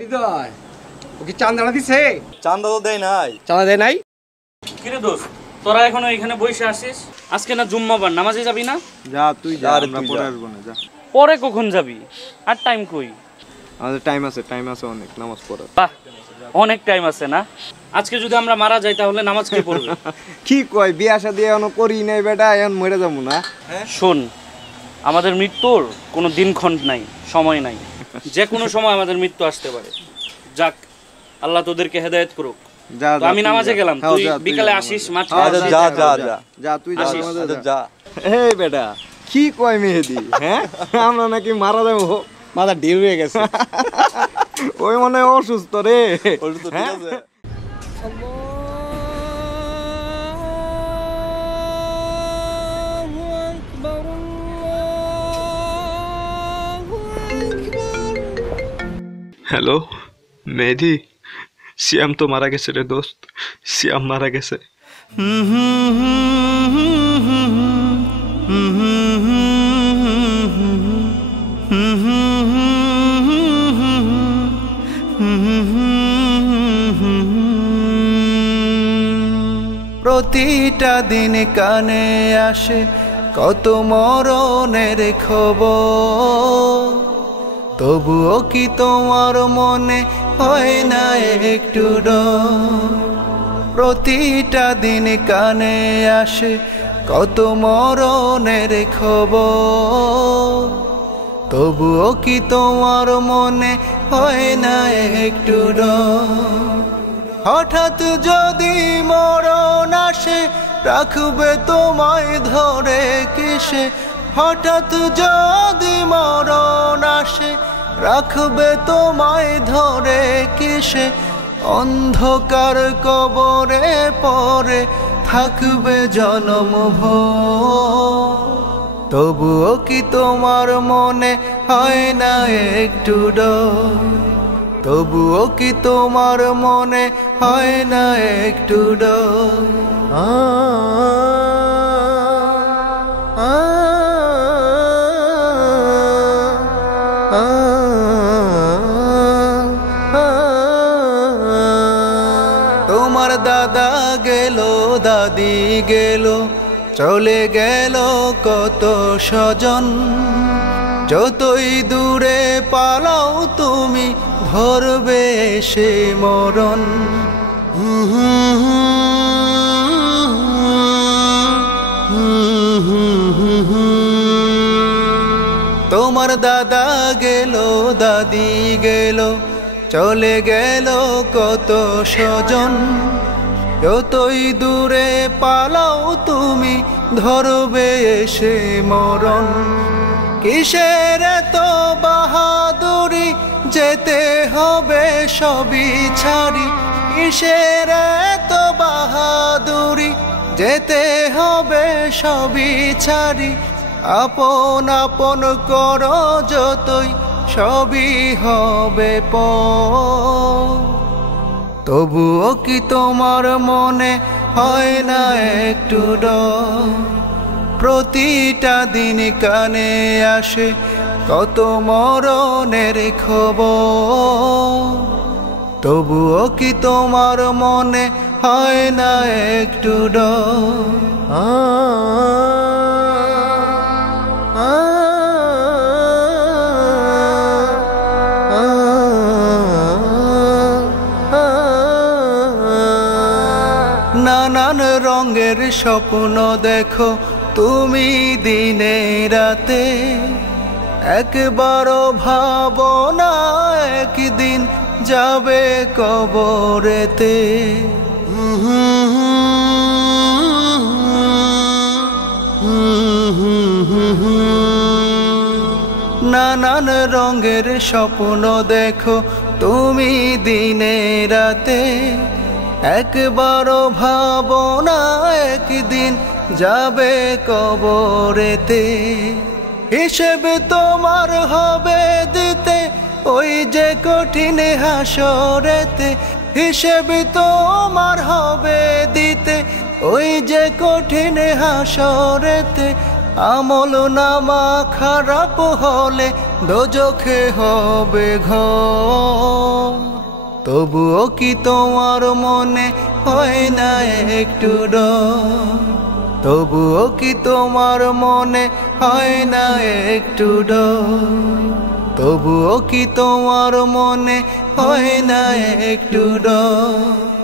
হৃদয় ও কি চাঁদা দিছে? চাঁদা তো দেয় নাই। চাঁদা দেয় নাই? কিরে দোস্ত, তোরা এখনো এখানে বসে আসিস? আজকে না জুম্মাবার, নামাজে যাবি না? যা তুই যা, আরে আমরা তুই পরে যা। আসবো না, যা। পরে কখন যাবি? আর টাইম কই? আমাদের টাইম আছে অনেক নামাজ পড়ার। বাহ, অনেক টাইম আছে না? আজকে যদি আমরা মারা যাই তাহলে নামাজ কে পড়বে? কি কয়, বিয়া শাদী এখনো করি নাই বেটা, এখন মরে যাবো না। শোন, আমাদের মৃত্যুর কোনো দিনক্ষণ নাই, সময় নাই, যে কোনো সময় আমাদের মৃত্যু আসতে পারে। যাক, আল্লাহ তোদেরকে হেদায়েত করুক। যা তো আমি নামাজে গেলাম, তুই বিকালে আসিস মাঠে। যা যা যা যা তুই যা, আসিস। নামাজে যা। যা। এই বেটা কি কয় মেহেদি, হ্যাঁ আমরা নাকি মারা যাবো? মাথা ঢিল হয়ে গেছে। ওই মনে হয় অসুস্থ রে। ওটা তো ঠিক আছে। হ্যালো মেহেদি, সিয়াম তো মারা গেছে রে দোস্ত, সিয়াম মারা গেছে। প্রতিটা দিন কানে আসে কত মরণের খবর, তবুও কি তোমার মনে হয় না একটু ডর? প্রতিটা দিন কানে আসে কত মরণের খবর, তবুও কি তোমার মনে হয় না একটু ডর? হঠাৎ যদি মরণ আসে রাখবে তোমায় ধরে কিসে? হঠাৎ যদি মরণ আসে রাখবে তোমায় ধরে কিসে? অন্ধকার কবরে পরে থাকবে জনমভর, তবুও কি তোমার মনে হয় না একটু ডর? তবুও কি তোমার মনে হয় না একটু ডর? তোমার দাদা গেল, দাদি গেল, চলে গেল কত স্বজন। যতই দূরে পালাও তুমি ধরবে সে মরণ। তোমার দাদা গেল, দাদি গেল, চলে গেল কত স্বজন। যতই দূরে পালাও তুমি ধরবে সে মরণ। কিসের তো বাহাদুরি, যেতে হবে সবই ছাড়ি। কিসের তো বাহাদুরি, যেতে হবে সবই ছাড়ি। আপন আপন করো যতই, সবই হবে পর। তবুও কি তোমার মনে হয় না একটু ডর? প্রতিটা দিন কানে আসে কত মরণের খবর, তবুও কি তোমার মনে হয় না একটু ডর? নানান রঙের স্বপ্ন দেখো তুমি দিনে রাতে, একবারও ভাবো না একদিন যাবে কবরেতে। নানান রঙের স্বপ্ন দেখো তুমি দিনে রাতে, একবারও ভাবো না একদিন যাবে কবরেতে। হিসেব তোমার হবে দিতে ওই যে কঠিন হাসরেতে। হিসেব তোমার হবে দিতে ওই যে কঠিন হাসরেতে। আমল নামা খারাপ হলে দোজখে হবে ঘর। তবুও কি তোমার মনে হয় না একটু ডর? তবুও কি তোমার মনে হয় না একটু ডর? তবুও কি তোমার মনে হয় না একটু ডর?